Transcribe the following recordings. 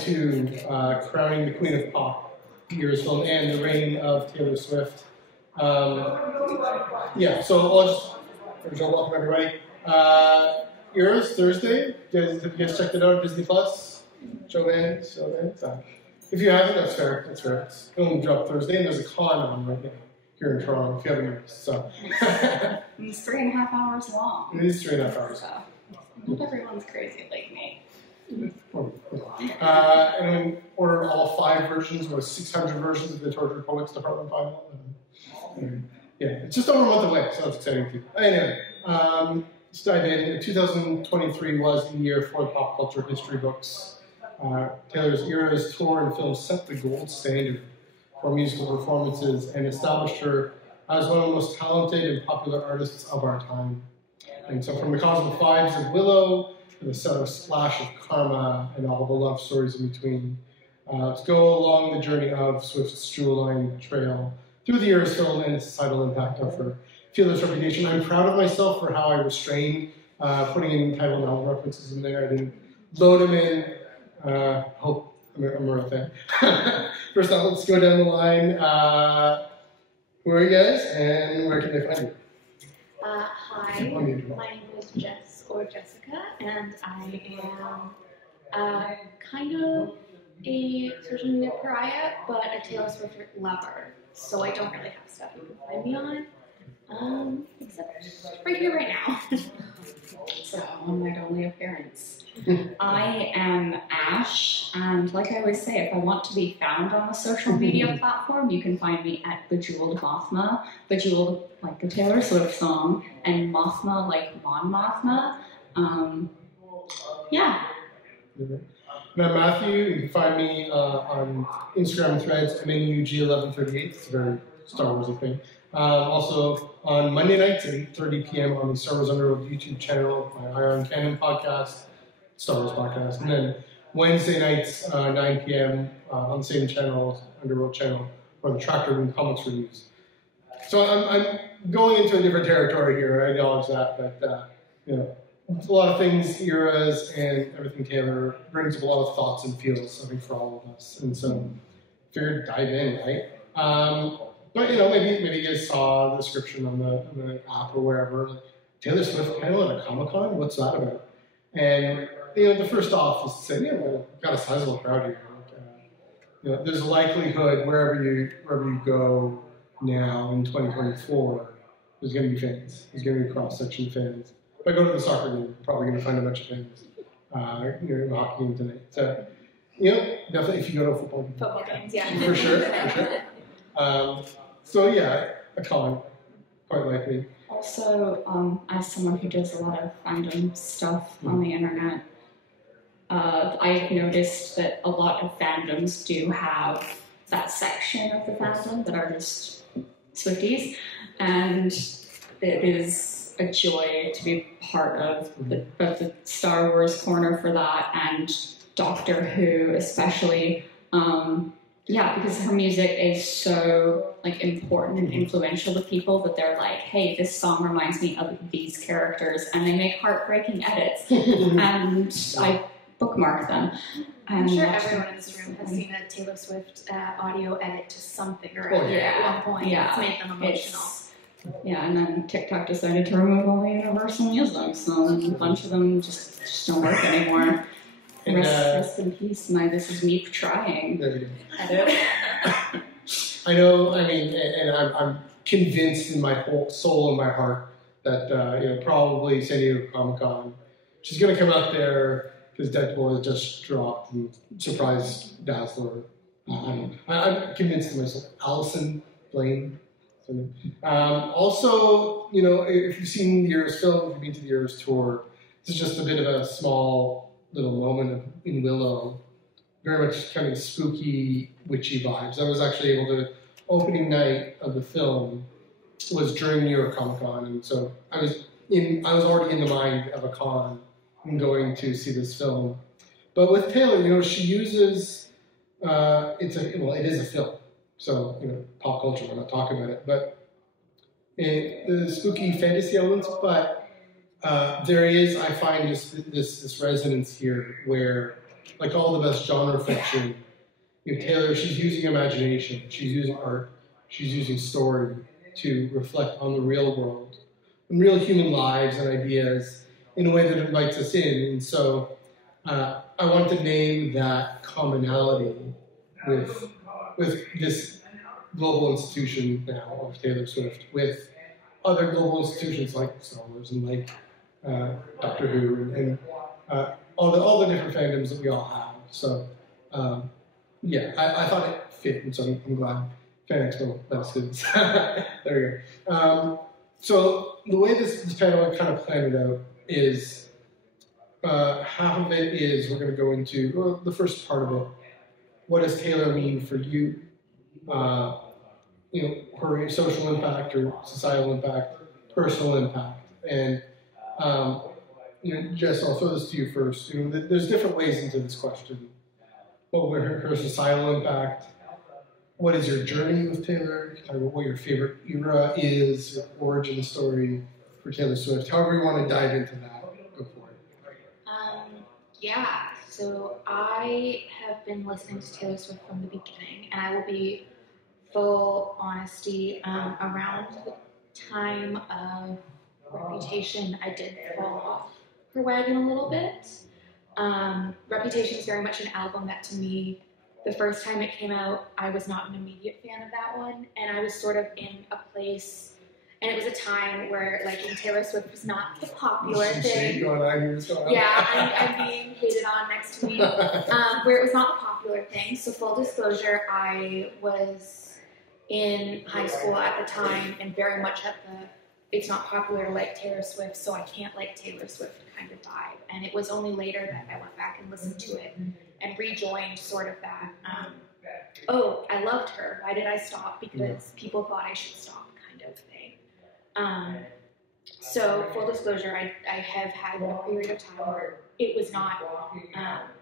to crowning the Queen of Pop, the year's film, and the reign of Taylor Swift. Yeah, so I'll just welcome everybody. Eras Thursday. Have you guys checked it out? Disney Plus. Joanne. If you haven't, that's fair. That's fair. It's going to drop Thursday, and there's a con on right now here in Toronto. If you haven't noticed, so it's 3.5 hours long. It is 3.5 hours. So not everyone's crazy like me. And we ordered all 5 versions, or 600 versions of the Tortured Poets Department Final. Yeah, it's just over a month away, so that's exciting too. Anyway, let's dive in. 2023 was the year for pop culture history books. Taylor's Eras tour and film set the gold standard for musical performances and established her as one of the most talented and popular artists of our time. And so from the cosmic vibes of Willow to the subtle splash of Karma and all the love stories in between, let's go along the journey of Swift's jewel-lined trail through the Eras film and the societal impact of her fearless reputation. I'm proud of myself for how I restrained putting in title and album references in there. I didn't load them in. Hope I'm a real fan. First off, let's go down the line. Who are you guys, and where can they find you? Hi, my name is Jess or Jessica, and I am kind of a social media pariah, but a Taylor Swift lover. So I don't really have stuff you can find me on, except right here, right now. So, one night only appearance. I am Ash, and like I always say, if I want to be found on a social media platform, you can find me at Bejeweled Mothma, Bejeweled like the Taylor Swift song, and Mothma like Mon Mothma. Yeah. And I'm Matthew. You can find me on Instagram and Threads, MNUG1138. It's a very Star Wars thing. Also on Monday nights at 8:30 p.m. on the Star Wars Underworld YouTube channel, my Iron Canon podcast, Star Wars podcast. And then Wednesday nights, 9 p.m. On the same channel, Underworld channel, for the Tractor Room Comics reviews. So I'm going into a different territory here. I acknowledge that, but it's a lot of things, eras, and everything Taylor brings up a lot of thoughts and feels, I think, for all of us. And so, figured dive in, right? But maybe you guys saw the description on the app or wherever. Like, Taylor Swift panel at a Comicon. What's that about? And the first off is to say, we've got a sizable crowd here. There's a likelihood wherever you go now in 2024, there's going to be fans. There's going to be cross-section fans. If I go to the soccer game, I'm probably going to find a bunch of fans. Hockey game tonight. So, definitely if you go to a football games, yeah. For sure. So yeah, a con, quite likely. Also, as someone who does a lot of fandom stuff on the internet, I've noticed that a lot of fandoms do have that section of the fandom that are just Swifties, and it is a joy to be part of the Star Wars corner for that, and Doctor Who especially. Because her music is so important and influential to people that they're like, hey, this song reminds me of these characters, and they make heartbreaking edits, and I bookmark them. I'm sure everyone in this room has seen a Taylor Swift audio edit to something or other at one point. Yeah, it's made them emotional. And then TikTok decided to remove all the universal music, so a bunch of them just don't work anymore. Rest in peace, this is me trying. There you go. I know, and I'm convinced in my whole soul and my heart that, probably San Diego Comicon, she's going to come out there because Deadpool has just dropped and surprise Dazzler. I'm convinced of myself. Allison Blaine. Also, if you've seen the Eras film, if you've been to the Eras tour, this is just a bit of a small little moment in Willow, very much kind of spooky, witchy vibes. I was actually able to, opening night of the film was during New York Comic Con, and so I was already in the mind of a con and going to see this film. But with Taylor, she uses it is a film, so pop culture. We're not talking about it, but the spooky fantasy elements, but. There is, I find, this resonance here where like all the best genre fiction, Taylor, she's using imagination, she's using art, she's using story to reflect on the real world, and real human lives and ideas in a way that invites us in. And so I want to name that commonality with this global institution now of Taylor Swift, with other global institutions like Star Wars and like Doctor Who and all the different fandoms that we all have. So I thought it fit, and so I'm glad Fan Expo let us do this. There we go. So the way this panel kind of planned it out is half of it is we're going to go into the first part of it. What does Taylor mean for you? Her social impact or societal impact, personal impact, and Jess, I'll throw this to you first. There's different ways into this question. What were her societal impact? What is your journey with Taylor? What your favorite era is, your origin story for Taylor Swift. However you want to dive into that, go for it. So I have been listening to Taylor Swift from the beginning, and I will be full honesty, around the time of Reputation, I did fall off her wagon a little bit. Reputation is very much an album that, to me, the first time it came out, I was not an immediate fan of that one, and I was sort of in a place, and it was a time where liking Taylor Swift was not the popular thing. I'm being hated on next to me, where it was not the popular thing. So full disclosure, I was in high school at the time, and very much at the it's not popular to like Taylor Swift, so I can't like Taylor Swift kind of vibe. And it was only later that I went back and listened to it and rejoined sort of that, I loved her, why did I stop? Because people thought I should stop kind of thing. So full disclosure, I have had a period of time where it was not,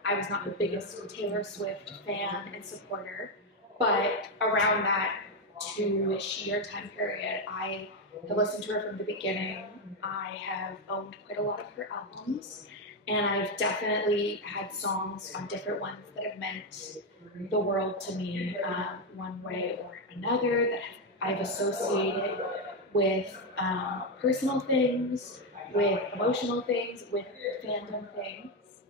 I was not the biggest Taylor Swift fan and supporter, but around that 2-ish year time period, I have listened to her from the beginning. I have owned quite a lot of her albums, and I've definitely had songs on different ones that have meant the world to me, one way or another, that I've associated with personal things, with emotional things, with fandom things,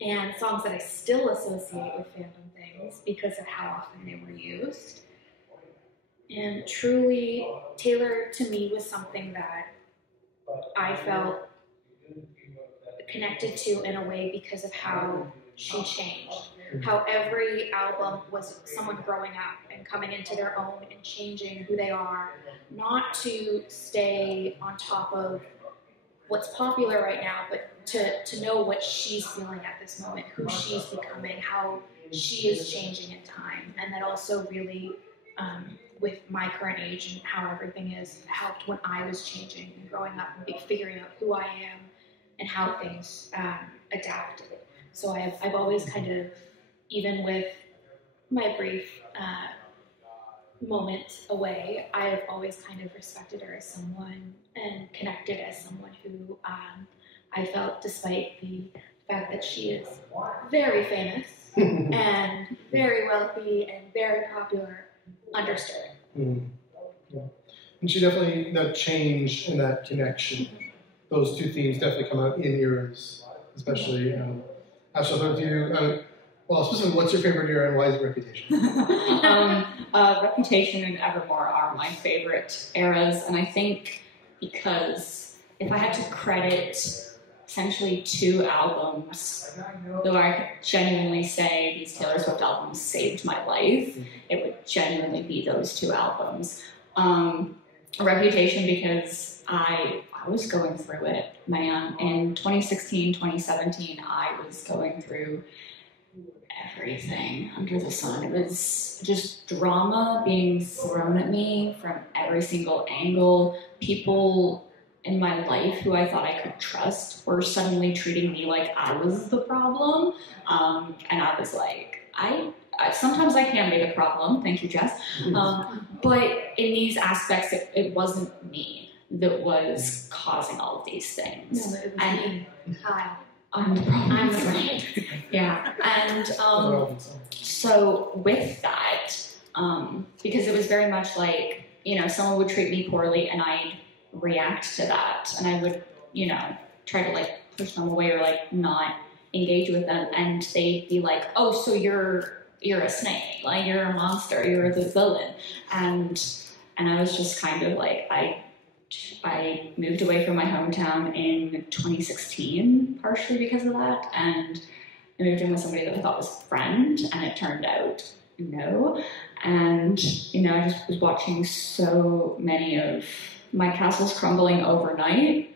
and songs that I still associate with fandom things because of how often they were used. And truly, Taylor to me was something that I felt connected to in a way because of how she changed. How every album was someone growing up and coming into their own and changing who they are, not to stay on top of what's popular right now, but to know what she's feeling at this moment, who she's becoming, how she is changing in time, and that also really, with my current age and how everything is, helped when I was changing and growing up and figuring out who I am and how things adapted. So I've always kind of, even with my brief moment away, I have always kind of respected her as someone and connected as someone who I felt, despite the fact that she is very famous and very wealthy and very popular, understood. And she definitely, that change and that connection, those two themes definitely come out in eras, especially. Ash, I'll throw it to you. Specifically, what's your favorite era and why is it Reputation? Reputation and Evermore are my favorite eras, and I think because if I had to credit essentially 2 albums, though I could genuinely say these Taylor Swift albums saved my life, it would genuinely be those 2 albums. Reputation, because I was going through it, man. In 2016, 2017, I was going through everything under the sun. It was just drama being thrown at me from every single angle. People in my life who I thought I could trust were suddenly treating me like I was the problem. And I was like, I sometimes I can be the problem, thank you, Jess. But in these aspects, it wasn't me that was causing all of these things. No, it was me. Kyle. I'm the problem. I'm the problem. Yeah, and so with that, because it was very much like, someone would treat me poorly and I'd react to that, and I would, try to like push them away or like not engage with them, and they'd be like, oh, so you're a snake, like you're a monster, you're the villain, and I was just kind of like, I moved away from my hometown in 2016, partially because of that, and I moved in with somebody that I thought was a friend, and it turned out no. And, I just was watching so many of my castles crumbling overnight.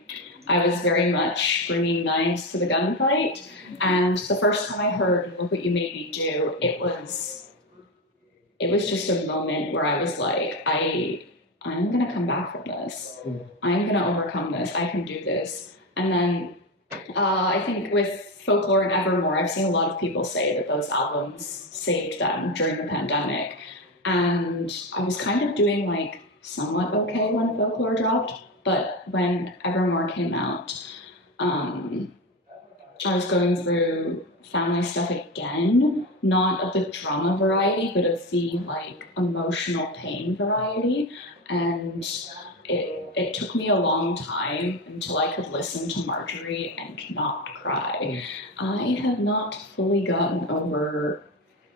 I was very much bringing knives to the gunfight. And the first time I heard "Look What You Made Me Do," it was just a moment where I was like, I'm going to come back from this. I'm going to overcome this. I can do this. And then I think with Folklore and Evermore, I've seen a lot of people say that those albums saved them during the pandemic. And I was kind of doing like somewhat okay when Folklore dropped, but when Evermore came out, I was going through family stuff again, not of the drama variety, but of the like emotional pain variety. And it took me a long time until I could listen to Marjorie and not cry. I have not fully gotten over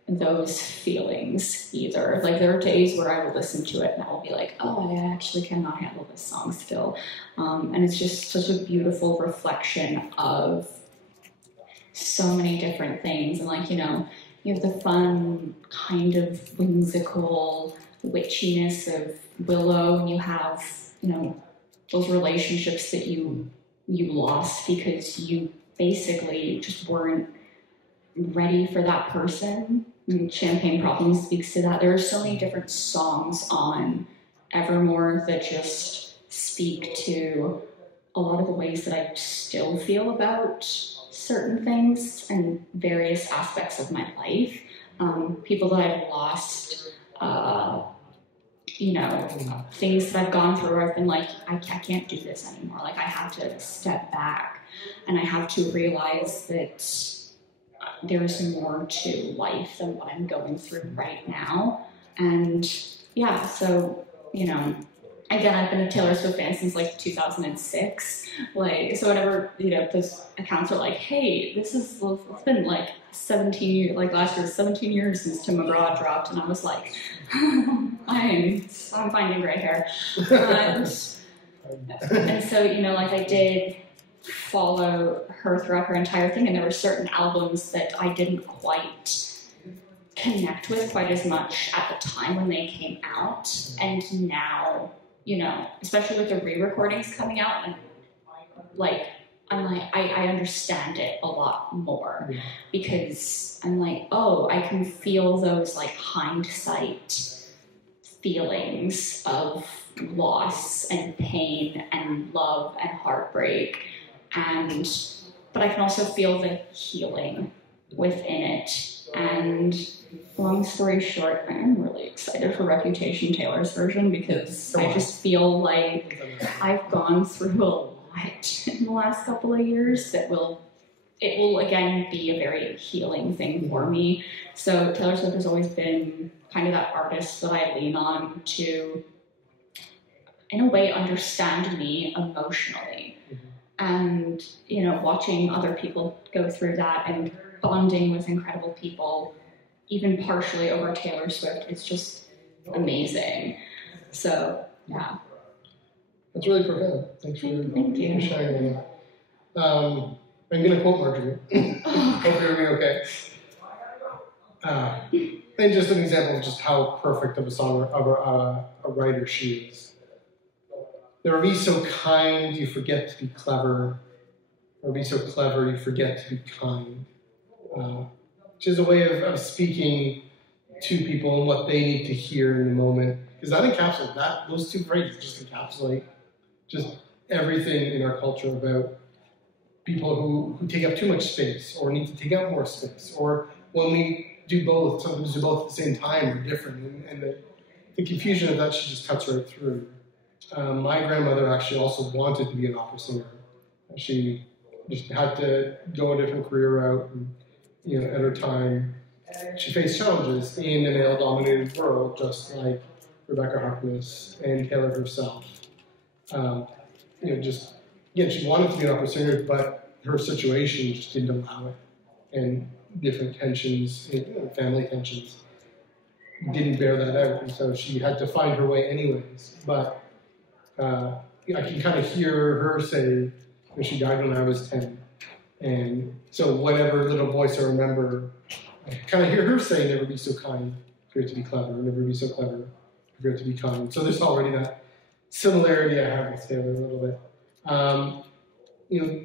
those feelings either. Like, there are days where I will listen to it and I will be like, oh, I actually cannot handle this song still. And it's just such a beautiful reflection of so many different things. And like, you have the fun kind of whimsical witchiness of Willow, and you have, those relationships that you lost because you basically just weren't ready for that person. Champagne Problems speaks to that. There are so many different songs on Evermore that just speak to a lot of the ways that I still feel about certain things and various aspects of my life. People that I've lost, things that I've gone through where I've been like, I can't do this anymore. Like, I have to step back and I have to realize that there's more to life than what I'm going through right now. And yeah, so, again, I've been a Taylor Swift fan since like 2006. Like, so whenever, those accounts are like, hey, it's been like 17 years, like last year was 17 years since Tim McGraw dropped. And I was like, I'm finding gray hair. And so, like I did follow her throughout her entire thing, and there were certain albums that I didn't quite connect with quite as much at the time when they came out, and now, especially with the re-recordings coming out, and like I'm like, I understand it a lot more, because I'm like, oh, I can feel those like hindsight feelings of loss and pain and love and heartbreak, but I can also feel the healing within it. And long story short, I'm really excited for Reputation Taylor's version, because I just feel like I've gone through a lot in the last couple of years that it will again be a very healing thing for me. So Taylor Swift has always been kind of that artist that I lean on to, in a way, understand me emotionally. And, watching other people go through that and bonding with incredible people, even partially over Taylor Swift, it's just amazing. So, yeah. That's really profound. Thanks for sharing that. I'm going to quote Marjorie. Hope you're doing okay. And just an example of just how perfect of a writer she is. Never be so kind you forget to be clever, or be so clever you forget to be kind. Which is a way of speaking to people and what they need to hear in the moment. Because that encapsulates, those two phrases just encapsulate just everything in our culture about people who take up too much space, or need to take up more space, or when we do both, sometimes do both at the same time or different. And the confusion of that, she just cuts right through. My grandmother actually also wanted to be an opera singer. She just had to go a different career route. And, at her time, she faced challenges in a male-dominated world, just like Rebecca Harkness and Taylor herself. Just again, she wanted to be an opportunity, but her situation just didn't allow it, and different tensions, family tensions, didn't bear that out, and so she had to find her way anyways. But I can kind of hear her say, she died when I was 10, and so whatever little voice I remember, I kind of hear her say, "Never be so kind, fear to be clever. Never be so clever, fear to be kind." So there's already that similarity I have with Taylor a little bit.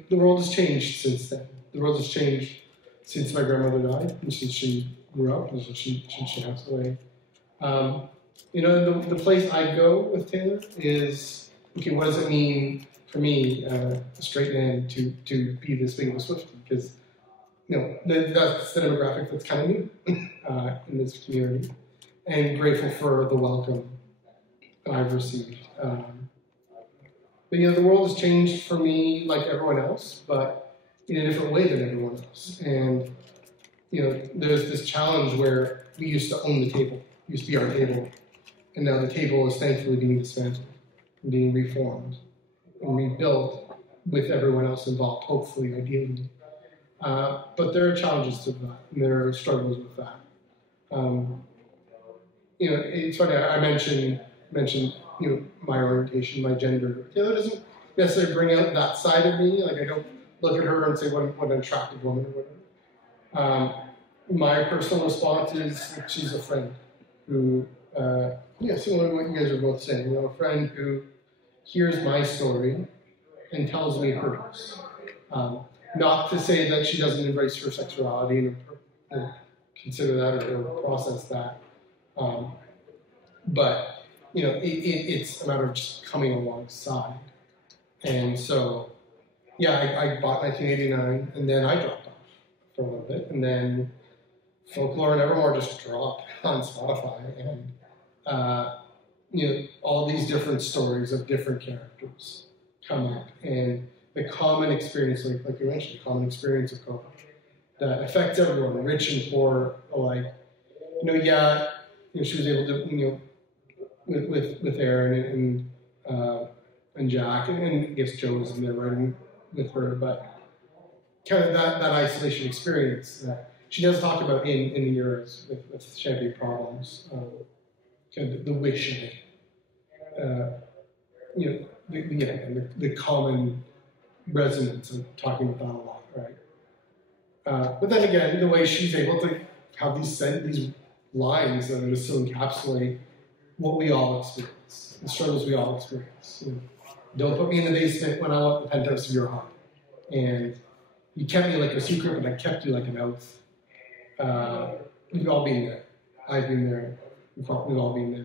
The world has changed since then. The world has changed since my grandmother died, and since she grew up, and since she passed away. The place I go with Taylor is, okay, what does it mean for me, a straight man, to be this big of a Swiftie? Because, that's the demographic that's kind of new in this community, and grateful for the welcome I've received. But the world has changed for me like everyone else, but in a different way than everyone else. And there's this challenge where we used to own the table, it used to be our table, and now the table is thankfully being dismantled, and being reformed, and rebuilt with everyone else involved, hopefully, ideally. But there are challenges to that, and there are struggles with that. It's funny. I mentioned my orientation, my gender. Taylor doesn't necessarily bring out that side of me. Like, I don't look at her and say, what an attractive woman or whatever. My personal response is that she's a friend who, similar to what you guys are both saying, a friend who hears my story and tells me hers. Not to say that she doesn't embrace her sexuality and consider that or process that. But it's a matter of just coming alongside. And so, I bought 1989, and then I dropped off for a little bit, and then Folklore and Evermore just dropped on Spotify, and all these different stories of different characters come up, and the common experience, like you mentioned, the common experience of COVID that affects everyone, rich and poor alike. She was able to, with Aaron and Jack, and I guess Joe was in there writing with her, but kind of that isolation experience that she does talk about in the years with Champagne Problems, kind of the wish of it, the common resonance of talking about that a lot, right? But then again, the way she's able to have these lines that just so encapsulate what we all experience, the struggles we all experience. Don't put me in the basement when I want the penthouse of your heart. And you kept me like a secret, but I kept you like an oath. We've all been there. I've been there. We've all been there.